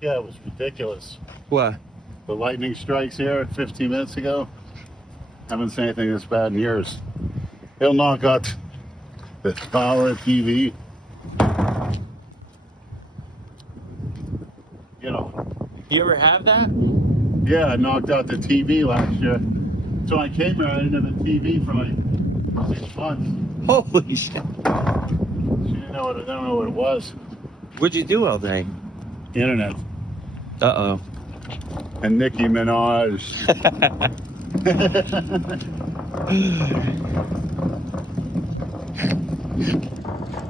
Yeah, it was ridiculous. What? The lightning strikes here 15 minutes ago. Haven't seen anything this bad in years. It'll knock out the power of TV. You know. You ever have that? Yeah, I knocked out the TV last year. So I came here, I didn't have a TV for like 6 months. Holy shit. She didn't know I don't know what it was. What'd you do all day? Internet. Uh-oh. And Nicki Minaj.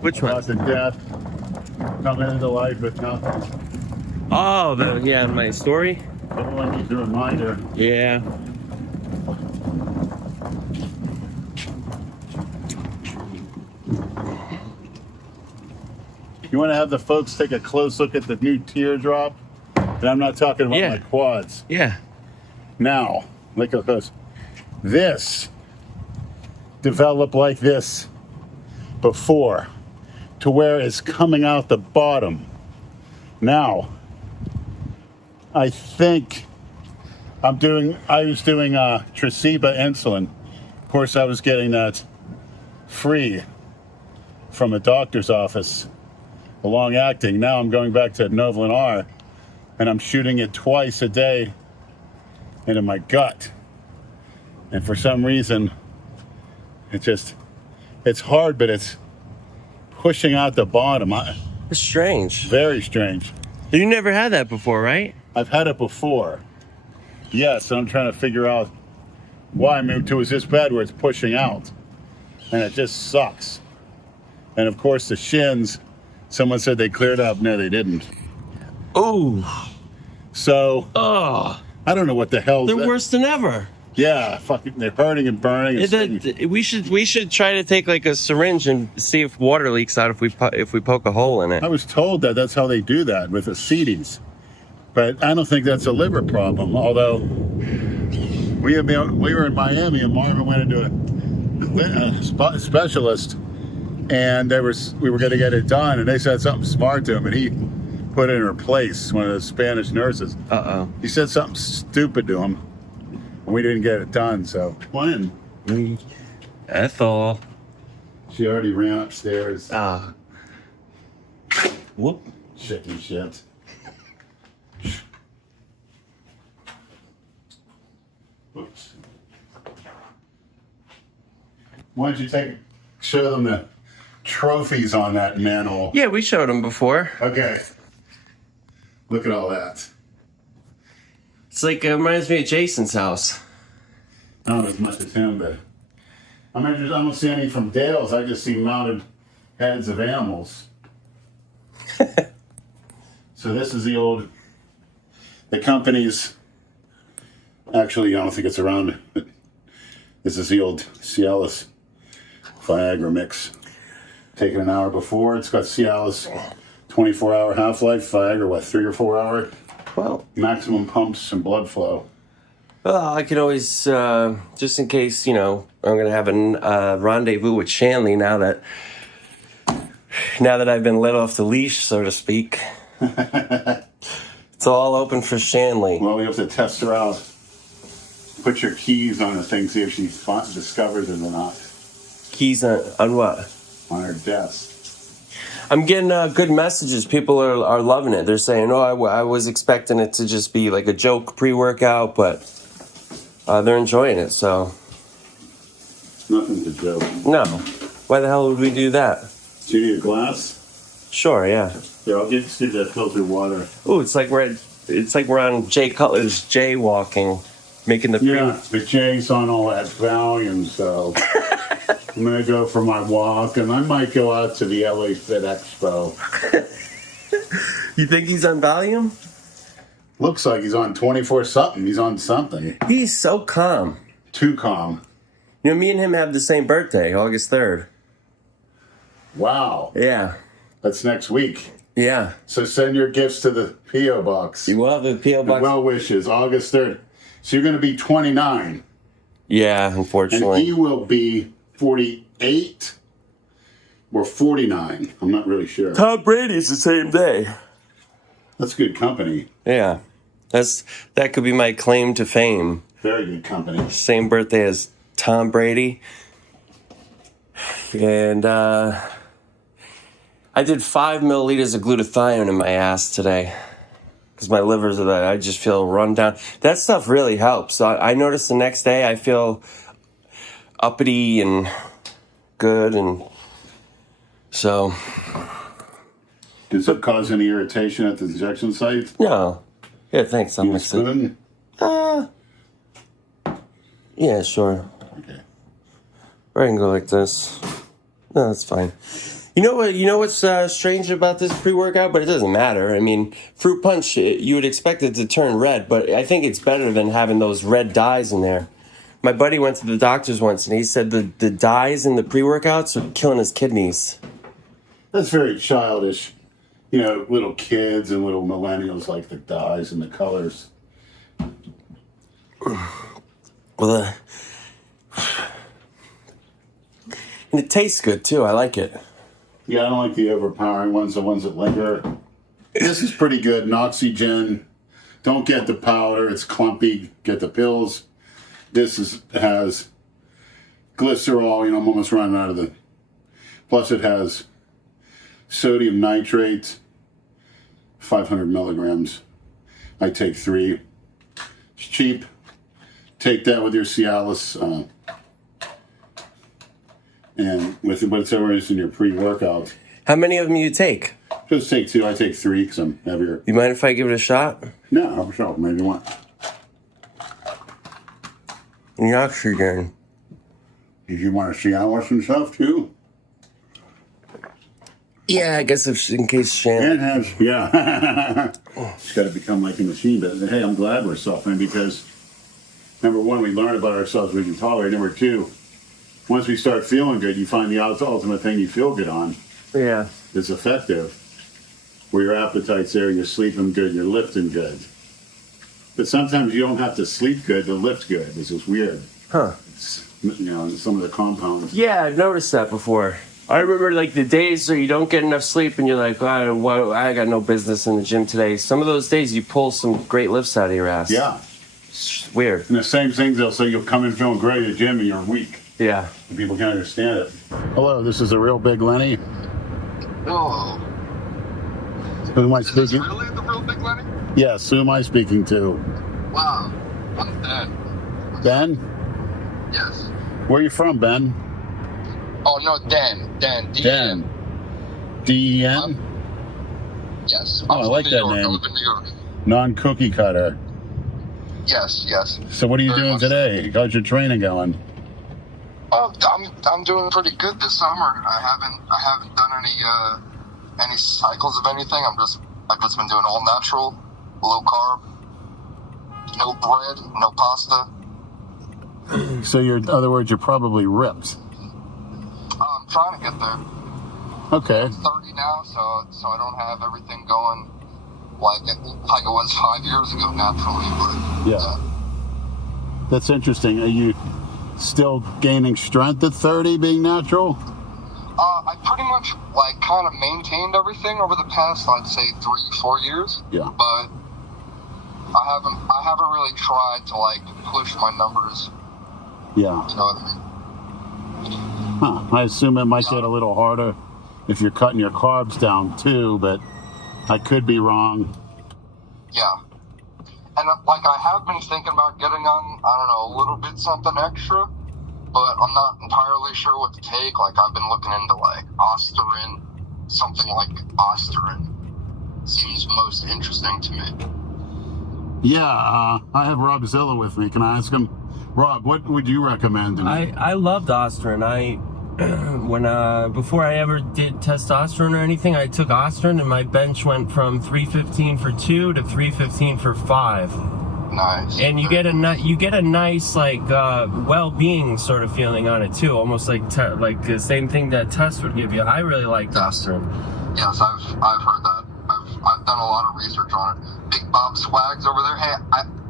Which one? About the death. Coming into life with nothing. Oh, yeah, my story? Everyone needs a reminder. Yeah. You want to have the folks take a close look at the new Teardrop? And I'm not talking about my quads. Yeah. Now, look at this. This developed like this before, to where it's coming out the bottom. Now, I think I was doing Traceba insulin. Of course, I was getting that free from a doctor's office, a long acting. Now I'm going back to Novolin R, and I'm shooting it twice a day into my gut. And for some reason, it's hard, but it's pushing out the bottom. It's strange. Very strange. You never had that before, right? I've had it before. Yes, I'm trying to figure out why I moved to is this bad where it's pushing out. And it just sucks. And of course the shins, someone said they cleared up. No, they didn't. Oh. So, Oh. I don't know what the hell. They're worse than ever. Yeah, fucking, they're hurting and burning. And We should try to take like a syringe and see if water leaks out if we poke a hole in it. I was told that that's how they do that with the CDs. But I don't think that's a liver problem. Although we were in Miami and Marvin went into a specialist, and we were going to get it done, and they said something smart to him, and he put it in her place, one of the Spanish nurses. Uh-oh. He said something stupid to him, and we didn't get it done. So when Ethel, she already ran upstairs. Whoop. Chicken shit. Oops. Why don't you show them the trophies on that manhole? Yeah, we showed them before. Okay. Look at all that. It's like, it reminds me of Jason's house. Not as much as him, but I don't see any from Dale's. I just see mounted heads of animals. So this is the company's, actually, I don't think it's around. This is the old Cialis Viagra mix. Taken an hour before. It's got Cialis 24-hour half-life, Viagra, 3 or 4 hour? Well, maximum pumps and blood flow. I can always, just in case, I'm going to have a rendezvous with Shanley now that I've been let off the leash, so to speak. It's all open for Shanley. Well, we have to test her out. Put your keys on the thing, see if she discovers it or not. Keys on what? On her desk. I'm getting good messages. People are loving it. They're saying, I was expecting it to just be like a joke pre-workout, but they're enjoying it, so. Nothing's a joke. No. Why the hell would we do that? Do you need a glass? Sure, yeah. Yeah, I'll just get that filtered water. Ooh, it's like we're on Jay Cutler's jaywalking, making the the Jay's on all that Valium, so I'm gonna go for my walk, and I might go out to the LA Fit Expo. You think he's on Valium? Looks like he's on 24-something. He's on something. He's so calm. Too calm. Me and him have the same birthday, August 3rd. Wow. Yeah. That's next week. Yeah. So send your gifts to the P.O. Box. You will have the P.O. Box? Well wishes, August 3rd. So you're going to be 29. Yeah, unfortunately. And he will be 48 or 49. I'm not really sure. Tom Brady's the same day. That's good company. Yeah. That could be my claim to fame. Very good company. Same birthday as Tom Brady. And I did 5 milliliters of glutathione in my ass today. Because my liver's, I just feel run down. That stuff really helps. I noticed the next day I feel uppity and good. And so... Does it cause any irritation at the injection site? No. Yeah, thanks. You spoon? Yeah, sure. Okay. Or I can go like this. No, that's fine. You know what? You know what's strange about this pre-workout? But it doesn't matter. I mean, fruit punch, you would expect it to turn red, but I think it's better than having those red dyes in there. My buddy went to the doctor's once, and he said the dyes in the pre-workouts are killing his kidneys. That's very childish. You know, little kids and little millennials like the dyes and the colors. Well, and it tastes good, too. I like it. Yeah, I don't like the overpowering ones, the ones that linger. This is pretty good. Noxygen. Don't get the powder. It's clumpy. Get the pills. This has glycerol. You know, I'm almost running out of the... Plus it has sodium nitrate, 500 milligrams. I take 3. It's cheap. Take that with your Cialis, and with whatever is in your pre-workout. How many of them you take? Just take 2. I take 3 because I'm heavier. You mind if I give it a shot? No, sure. Maybe 1. And oxygen. Did you want to Cialis and stuff too? Yeah, I guess in case Shannon... And has, yeah. It's got to become like a machine. But hey, I'm glad we're suffering because, number 1, we learn about ourselves we can tolerate. Number 2, once we start feeling good, you find the ultimate thing you feel good on. Yeah. It's effective. Where your appetite's there, you're sleeping good, you're lifting good. But sometimes you don't have to sleep good to lift good. This is weird. Huh. It's, you know, some of the compounds. Yeah, I've noticed that before. I remember like the days where you don't get enough sleep and you're like, I got no business in the gym today. Some of those days you pull some great lifts out of your ass. Yeah. It's weird. And the same things they'll say, you'll come in feeling great at the gym and you're weak. Yeah. And people can't understand it. Hello, this is a real big Lenny. Oh. Who am I Is this speaking? really the real big Lenny? Yes, who am I speaking to? Wow. I'm Ben. Ben? Yes. Where are you from, Ben? Oh, no, Dan. Dan. Dan. D-E-N? Yes. Oh, I like that I name. live in New York. Non-cookie cutter. Yes, yes. So what are you Very doing much today? How's your training going? Oh, I'm doing pretty good this summer. I haven't done any cycles of anything. I've just been doing all natural, low carb, no bread, no pasta. So in other words, you're probably ripped. I'm trying to get there. Okay. I'm 30 now, so I don't have everything going like it was 5 years ago naturally. But Yeah. That's interesting. Are you still gaining strength at 30 being natural? I pretty much like kind of maintained everything over the past, I'd say 3-4 years. Yeah. But I haven't really tried to like push my numbers. Yeah. You know what I mean? Huh. I assume it might get a little harder if you're cutting your carbs down too, but I could be wrong. Yeah. And like I have been thinking about getting on, I don't know, a little bit something extra, but I'm not entirely sure what to take. Like I've been looking into like Osterin, something like Osterin seems most interesting to me. Yeah, I have Robzilla with me. Can I ask him? Rob, what would you recommend? I loved Osterin. Before I ever did testosterone or anything, I took Osterin and my bench went from 315 for 2 to 315 for 5. Nice. And you get a nice like well-being sort of feeling on it too, almost like the same thing that test would give you. I really liked Osterin. Yes, I've heard that. I've done a lot of research on it. Big Bob Swags over there. Hey,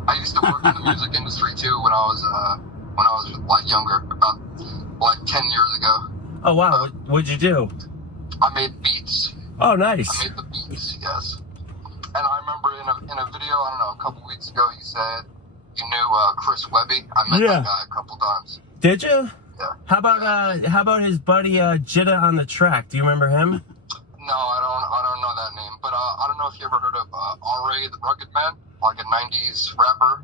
I used to work in the music industry too when I was like younger, about like 10 years ago. Oh wow, what'd you do? I made beats. Oh nice. I made the beats, yes. And I remember in a video, I don't know, a couple weeks ago, you said you knew Chris Webby. I met that guy a couple times. Did you? Yeah. How about his buddy Jitta on the track? Do you remember him? No, I don't know that name. But I don't know if you ever heard of R.A. the Rugged Man, like a '90s rapper,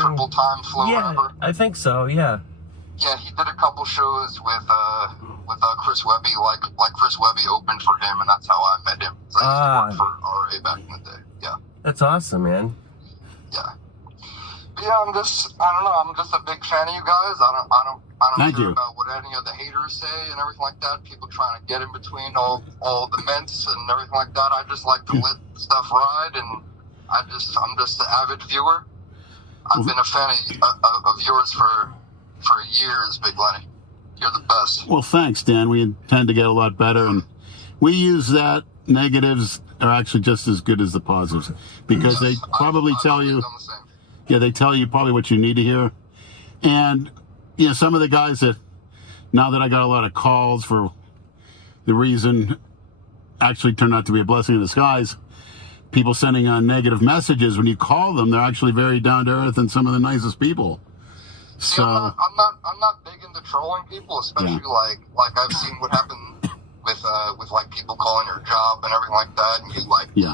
triple time flow rapper. I think so. Yeah. Yeah, he did a couple shows with Chris Webby, like Chris Webby opened for him, and that's how I met him. So I used to work for R.A. back in the day. Yeah. That's awesome, man. Yeah. But yeah, I'm just a big fan of you guys. I don't care about what any of the haters say and everything like that. People trying to get in between all the mints and everything like that. I just like to let stuff ride, and I'm just an avid viewer. I've been a fan of yours for years, Big Lenny. You're the best. Well, thanks, Dan. We intend to get a lot better, and we use that. Negatives are actually just as good as the positives, because they probably tell you. Yeah, they tell you probably what you need to hear. And, you know, some of the guys that, now that I got a lot of calls for the reason, actually turned out to be a blessing in disguise. People sending on negative messages, when you call them, they're actually very down to earth and some of the nicest people. So I'm not big into trolling people, especially like I've seen what happened with like people calling your job and everything like that, and you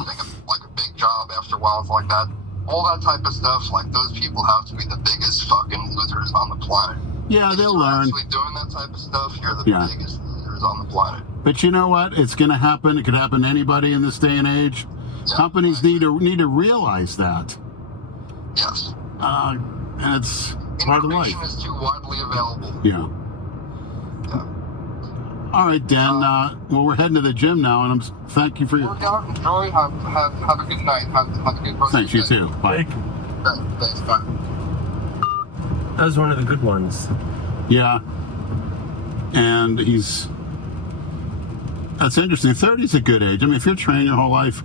think of like a big job after a while, it's like that. All that type of stuff, like those people have to be the biggest fucking losers on the planet. Yeah, if they'll you're learn. actually doing that type of stuff, you're the biggest losers on the planet. But you know what? It's going to happen. It could happen to anybody in this day and age. Yeah, companies need to realize that. Yes. And it's part of life. Information is too widely available. Yeah. All right, Dan. Well, we're heading to the gym now, and thank you for your... Work out, enjoy, have a good night. Have a good rest Thanks, of you too. Bye. Thanks, bye. That was one of the good ones. Yeah. And that's interesting. 30 is a good age. I mean, if you're training your whole life,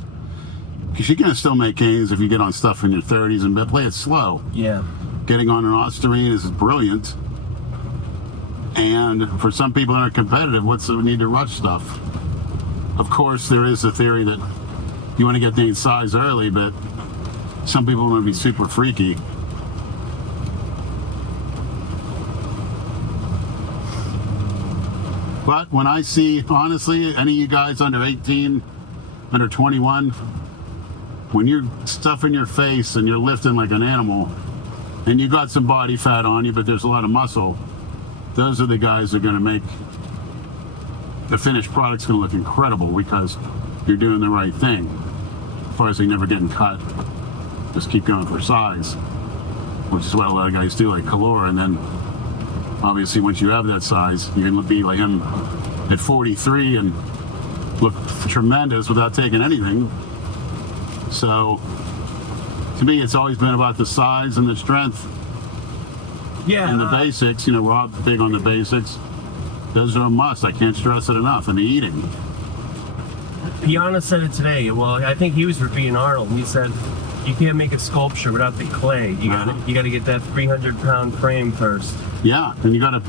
because you're going to still make gains if you get on stuff in your 30s, and play it slow. Yeah. Getting on an Osterine is brilliant. And for some people that are competitive, what's the need to rush stuff? Of course, there is a theory that you want to get the size early, but some people want to be super freaky. But when I see, honestly, any of you guys under 18, under 21, when you're stuffing your face and you're lifting like an animal, and you got some body fat on you, but there's a lot of muscle, those are the guys that are going to make the finished product's going to look incredible, because you're doing the right thing. As far as they never getting cut, just keep going for size, which is what a lot of guys do, like Cutler. And then obviously once you have that size, you can be like him at 43 and look tremendous without taking anything. So to me, it's always been about the size and the strength. Yeah. And the basics, you know, Rob's big on the basics. Those are a must. I can't stress it enough. And the eating. Piana said it today. Well, I think he was repeating Arnold. He said, you can't make a sculpture without the clay. You gotta get that 300-pound frame first. Yeah, and you gotta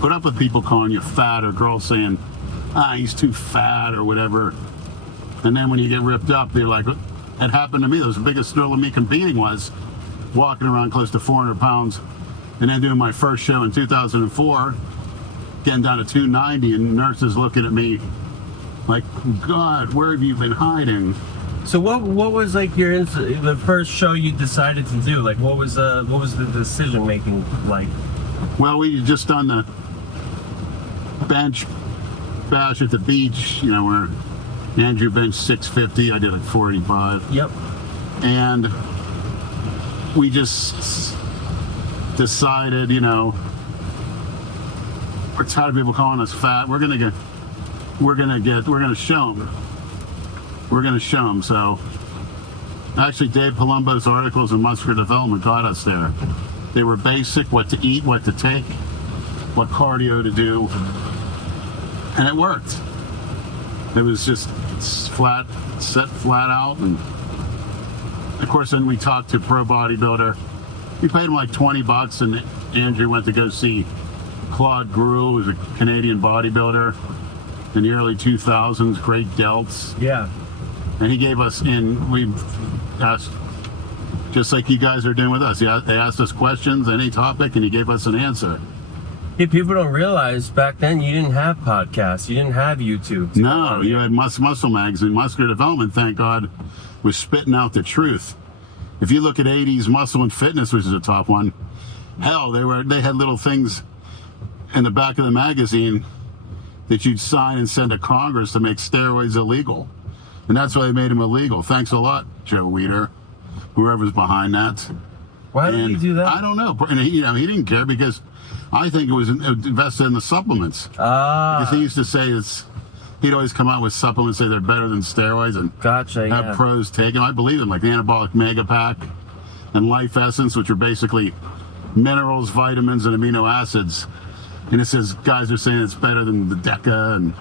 put up with people calling you fat, or girls saying, he's too fat or whatever. And then when you get ripped up, they're like, it happened to me. That was the biggest thrill of me competing, was walking around close to 400 pounds. And then doing my first show in 2004, getting down to 290, and nurses looking at me like, God, where have you been hiding? So what was like the first show you decided to do? Like what was the decision making like? Well, we had just done the bench bash at the beach, you know, where Andrew benched 650, I did like 485. Yep. And we just decided, you know, we're tired of people calling us fat. We're gonna show them. So actually Dave Palumbo's articles in Muscular Development got us there. They were basic: what to eat, what to take, what cardio to do, and it worked. It was just set flat out. And of course then we talked to Pro Bodybuilder. We paid him like $20, and Andrew went to go see Claude Grew, who's a Canadian bodybuilder in the early 2000s, great delts. Yeah. And he gave us, and we asked, just like you guys are doing with us. They asked us questions, any topic, and he gave us an answer. Yeah, people don't realize back then you didn't have podcasts, you didn't have YouTube. No, you had Muscle Magazine. Muscular Development, thank God, was spitting out the truth. If you look at 80s Muscle and Fitness, which is a top one, hell, they had little things in the back of the magazine that you'd sign and send to Congress to make steroids illegal. And that's why they made them illegal. Thanks a lot, Joe Weider, whoever's behind that. Why did he do that? I don't know. And he didn't care because I think it was invested in the supplements. Because he used to say he'd always come out with supplements, say they're better than steroids, and have pros take them. I believe them, like the Anabolic Mega Pack and Life Essence, which are basically minerals, vitamins, and amino acids. And it says guys are saying it's better than the Deca, and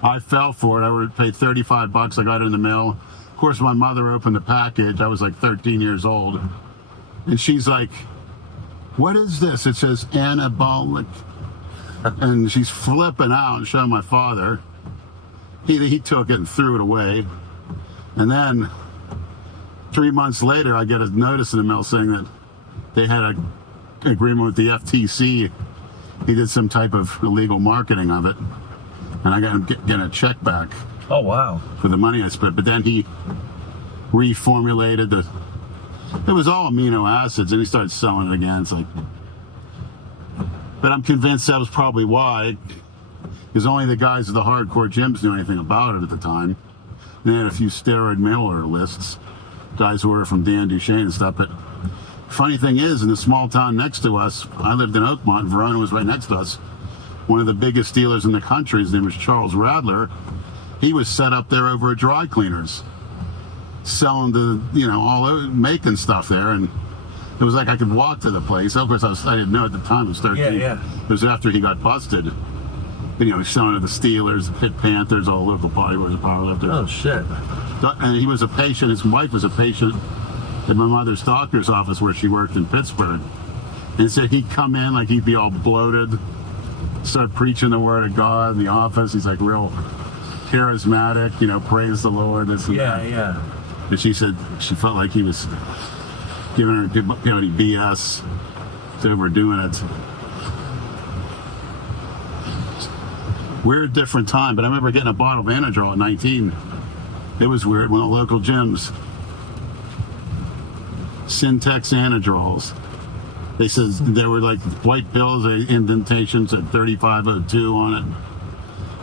I fell for it. I would pay $35. I got it in the mail. Of course, my mother opened the package. I was like 13 years old. And she's like, what is this? It says anabolic. And she's flipping out and showing my father. He took it and threw it away. And then 3 months later, I get a notice in the mail saying that they had an agreement with the FTC. He did some type of illegal marketing of it. And I got him getting a check back. Oh, wow. For the money I spent. But then he reformulated it was all amino acids, and he started selling it again. It's like, but I'm convinced that was probably why, because only the guys at the hardcore gyms knew anything about it at the time. And they had a few steroid mail order lists, guys who were from Dan Duchesne and stuff. But funny thing is, in the small town next to us, I lived in Oakmont, Verona was right next to us. One of the biggest dealers in the country, his name was Charles Radler. He was set up there over at dry cleaners, selling to, all over, making stuff there. And it was like I could walk to the place. Of course, I didn't know at the time. I was 13. Yeah. It was after he got busted. He's selling to the Steelers, the Pitt Panthers, all the local bodybuilders and powerlifters. Oh, shit. And he was a patient. His wife was a patient at my mother's doctor's office where she worked in Pittsburgh. And said he'd come in like he'd be all bloated, start preaching the word of God in the office. He's like real charismatic, praise the Lord. This and that. Yeah. And she said she felt like he was giving her any BS, overdoing it. Weird, different time, but I remember getting a bottle of Anadrol at 19. It was weird. One of the local gyms. Syntex Anadrols. They said there were like white pills, indentations at 3502 on it.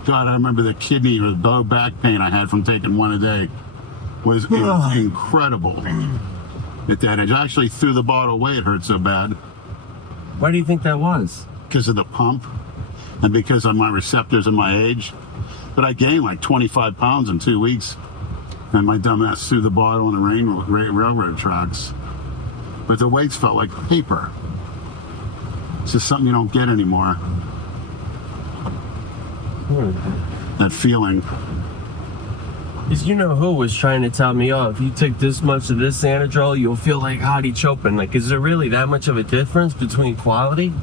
God, I remember the kidney or low back pain I had from taking one a day. It was incredible at that age. I actually threw the bottle away. It hurt so bad. Why do you think that was? Because of the pump and because of my receptors and my age. But I gained like 25 pounds in 2 weeks. And my dumbass threw the bottle on the railroad tracks. But the weights felt like paper. It's just something you don't get anymore. That feeling. Because who was trying to tell me, if you took this much of this Anadrol, you'll feel like Hottie Chopin. Like, is there really that much of a difference between quality?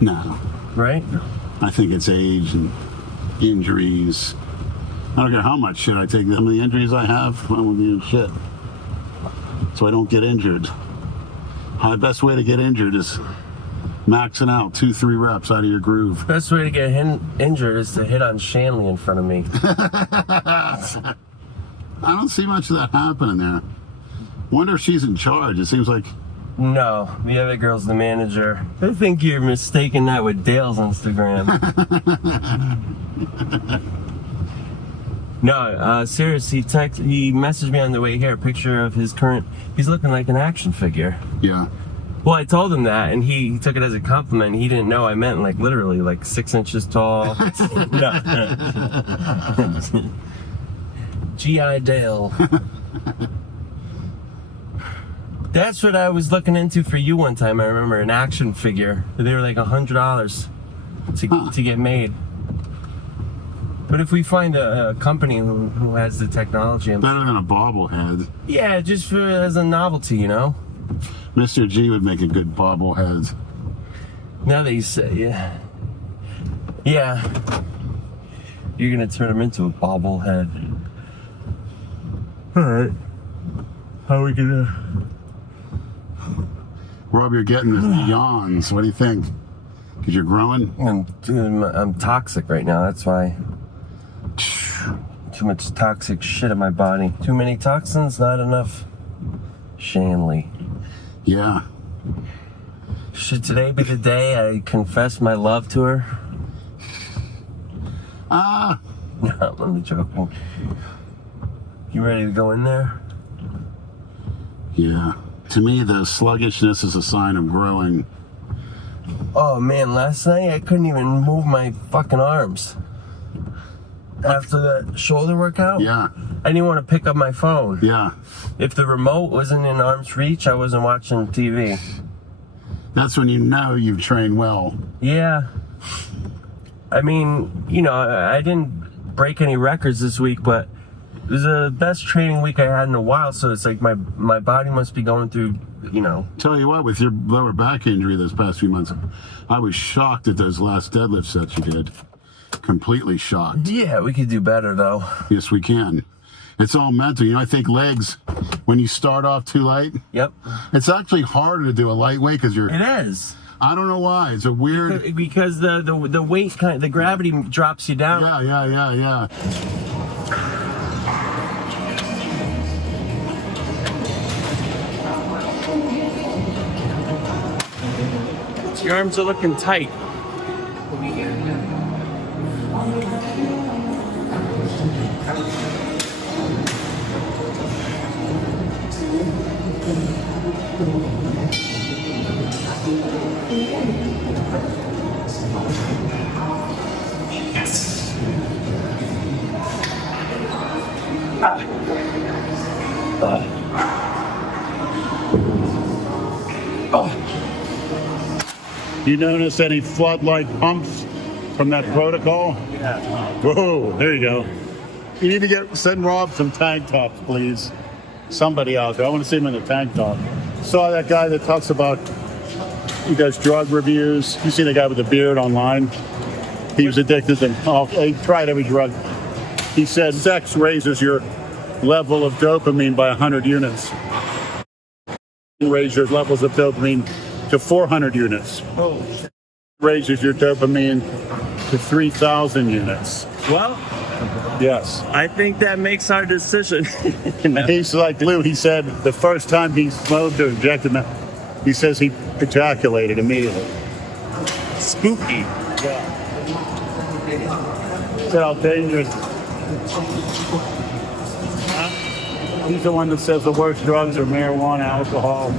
No. Right? I think it's age and injuries. I don't care how much shit I take. How many injuries I have, I won't be in shit. So I don't get injured. My best way to get injured is maxing out 2-3 reps out of your groove. Best way to get injured is to hit on Shanley in front of me. I don't see much of that happening there. Wonder if she's in charge. It seems like... No, the other girl's the manager. I think you're mistaking that with Dale's Instagram. No, seriously, he messaged me on the way here, a picture of his current... He's looking like an action figure. Yeah. Well, I told him that, and he took it as a compliment. He didn't know I meant, like, literally, like, 6 inches tall. No. G.I. Dale. That's what I was looking into for you one time, I remember, an action figure. They were like $100 to get made. But if we find a company who has the technology... Better than a bobblehead. Yeah, just as a novelty, Mr. G would make a good bobblehead. Now that you say, yeah. You're gonna turn him into a bobblehead. Alright. How are we gonna... Rob, you're getting the yawns. What do you think? Because you're growing? I'm toxic right now, that's why. Too much toxic shit in my body. Too many toxins, not enough Shanley. Yeah. Should today be the day I confess my love to her? Ah. No, I'm only joking. You ready to go in there? Yeah. To me, the sluggishness is a sign of growing. Oh man, last night I couldn't even move my fucking arms. After the shoulder workout? Yeah. I didn't want to pick up my phone. Yeah. If the remote wasn't in arm's reach, I wasn't watching TV. That's when you know you've trained well. Yeah. I mean, you know, I didn't break any records this week, but it was the best training week I had in a while, so it's like my body must be going through, you know. Tell you what, with your lower back injury this past few months, I was shocked at those last deadlift sets you did. Completely shocked. Yeah, we could do better, though. Yes, we can. It's all mental. You know, I think legs, when you start off too light, Yep. it's actually harder to do a lightweight because you're... It is. I don't know why. It's a weird... Because the weight, the gravity drops you down. Yeah. Your arms are looking tight. You notice any floodlight pumps from that protocol? Yeah. Whoa, there you go. You need to send Rob some tank tops, please. Somebody out there. I want to see him in the tank top. Saw that guy that talks about, he does drug reviews. You see the guy with the beard online? He was addicted to, he tried every drug. He said sex raises your level of dopamine by 100 units. Raise your levels of dopamine to 400 units. Oh. Raises your dopamine to 3,000 units. Well, yes. I think that makes our decision. And he's like Lou, he said the first time he smoked or injected, he says he ejaculated immediately. Spooky. Yeah. Said how dangerous. He's the one that says the worst drugs are marijuana, alcohol.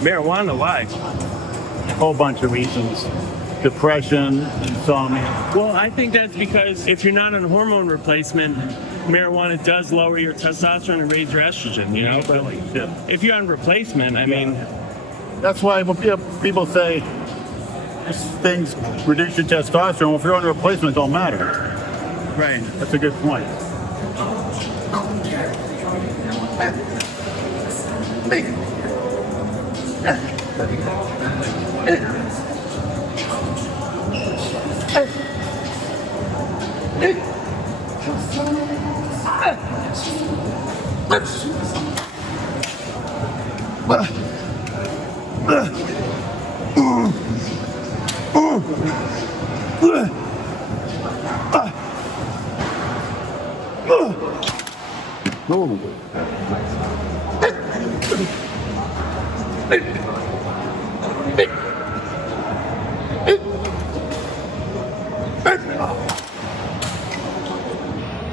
Marijuana, why? A whole bunch of reasons. Depression, insomnia. Well, I think that's because if you're not on hormone replacement, marijuana does lower your testosterone and raise your estrogen, you know? But if you're on replacement, I mean... That's why people say things reduce your testosterone. Well, if you're on replacement, it don't matter. Right. That's a good point.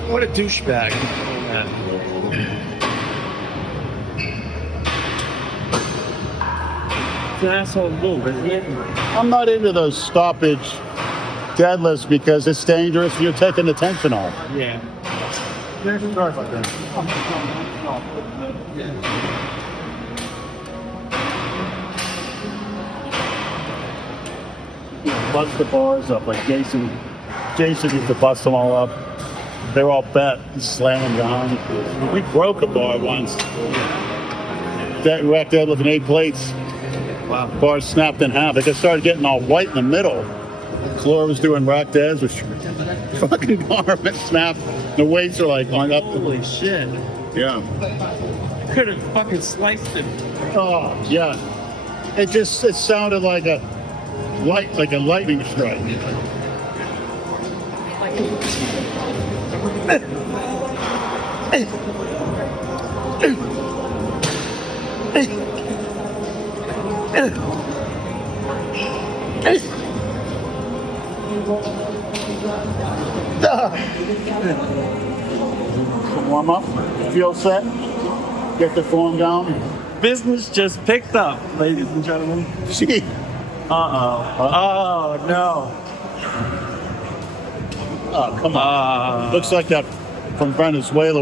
What a douchebag. It's an asshole move, isn't it? I'm not into those stoppage deadlifts because it's dangerous and you're taking the tension off. Yeah. Sorry about that. Bust the bars up like Jason used to bust them all up. They were all bent, slamming down. We broke a bar once. That rack deadlift in 8 plates. Wow. Bars snapped in half. It just started getting all white in the middle. Clore was doing rack deads with fucking arm and snap. The weights are like on up. Holy shit. Yeah. Could have fucking sliced it. Oh, yeah. It sounded like a lightning strike. Warm up. Feel set. Get the form down. Business just picked up, ladies and gentlemen. Gee. Oh, no. Oh, come on. Looks like that from Venezuela.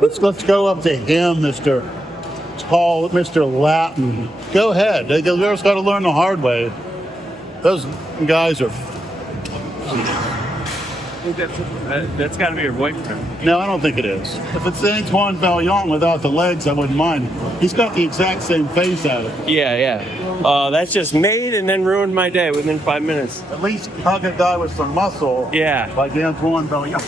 Let's go up to him, Mr. Tall, Mr. Latin. Go ahead. They just got to learn the hard way. Those guys are. That's got to be your boyfriend. No, I don't think it is. If it's Antoine Vaillant without the legs, I wouldn't mind. He's got the exact same face at it. Yeah. That's just made and then ruined my day within 5 minutes. At least hug a guy with some muscle. Yeah. Like Antoine Vaillant.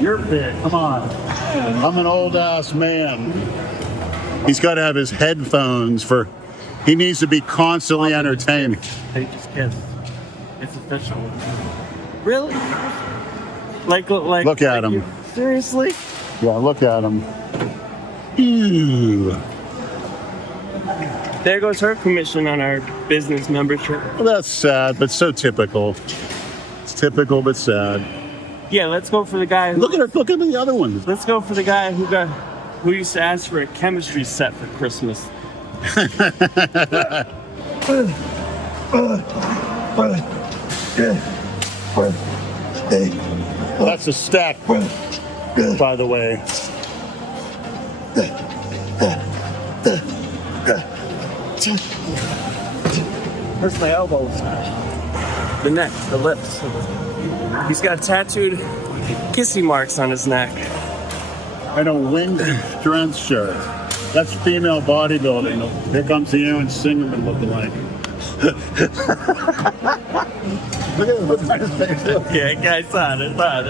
You're big. Come on. I'm an old ass man. He's got to have his headphones for. He needs to be constantly entertained. They just kissed. It's official. Really? Like. Look at him. Seriously? Yeah, look at him. Ew. There goes her commission on our business membership. Well, that's sad, but so typical. It's typical, but sad. Yeah, let's go for the guy. Look at her. Look at the other ones. Let's go for the guy who used to ask for a chemistry set for Christmas. That's a stack, by the way. Where's my elbows? The neck, the lips. He's got tattooed kissy marks on his neck. And a wind strength shirt. That's female bodybuilding. Here comes the Aaron Singerman looking like. Look at him. Look at his face. Yeah, I saw it. What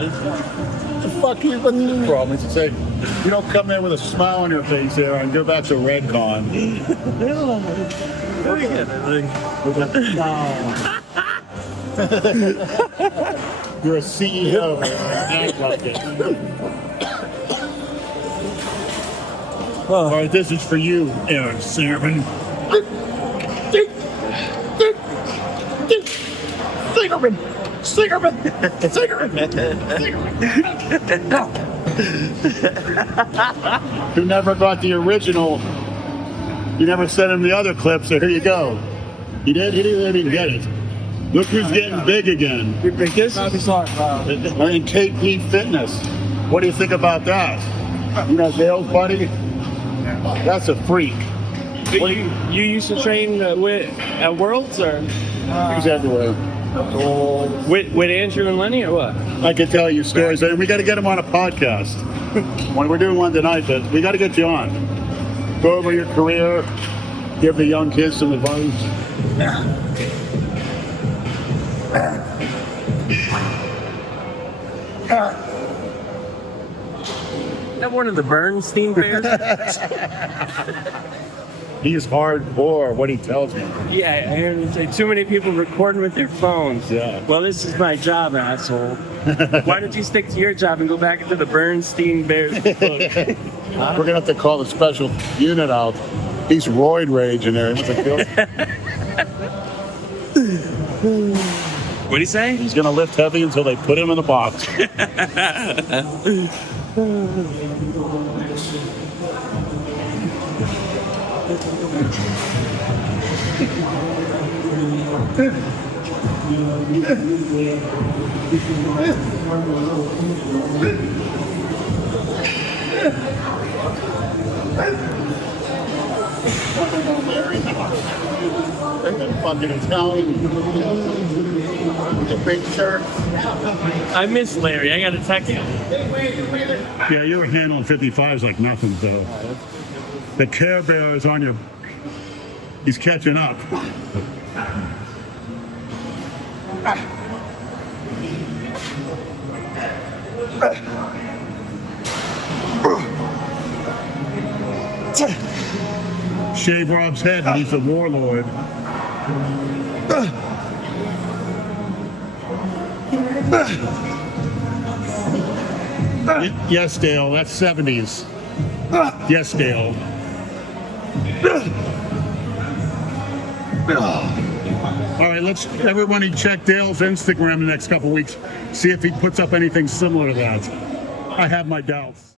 the fuck is the problem? Is to say, you don't come in with a smile on your face here and go back to Redcon. You're a CEO. Act like it. All right, this is for you, Aaron Singerman. Singerman. Who never got the original. You never sent him the other clip, so here you go. He did? He didn't even get it. Look who's getting big again. And KP Fitness. What do you think about that? You know Dale's buddy? That's a freak. You used to train at Worlds or? He's everywhere. With Andrew and Lenny or what? I can tell you stories. And we got to get him on a podcast. When we're doing one tonight, but we got to get you on. Go over your career. Give the young kids some advice. That one of the Bernstein Bears? He's hardcore, what he tells me. Yeah, I heard him say too many people recording with their phones. Yeah. Well, this is my job, asshole. Why don't you stick to your job and go back into the Bernstein Bears book? We're going to have to call the special unit out. He's roid rage in there. What'd he say? He's going to lift heavy until they put him in the box. Fucking Italian. The big shirt. I miss Larry. I got to text him. Yeah, you were handling 55s like nothing, though. The Care Bear is on you. He's catching up. Shave Rob's head, and he's a warlord. Yes, Dale, that's 70s. Yes, Dale. All right, let's everybody check Dale's Instagram the next couple weeks. See if he puts up anything similar to that. I have my doubts.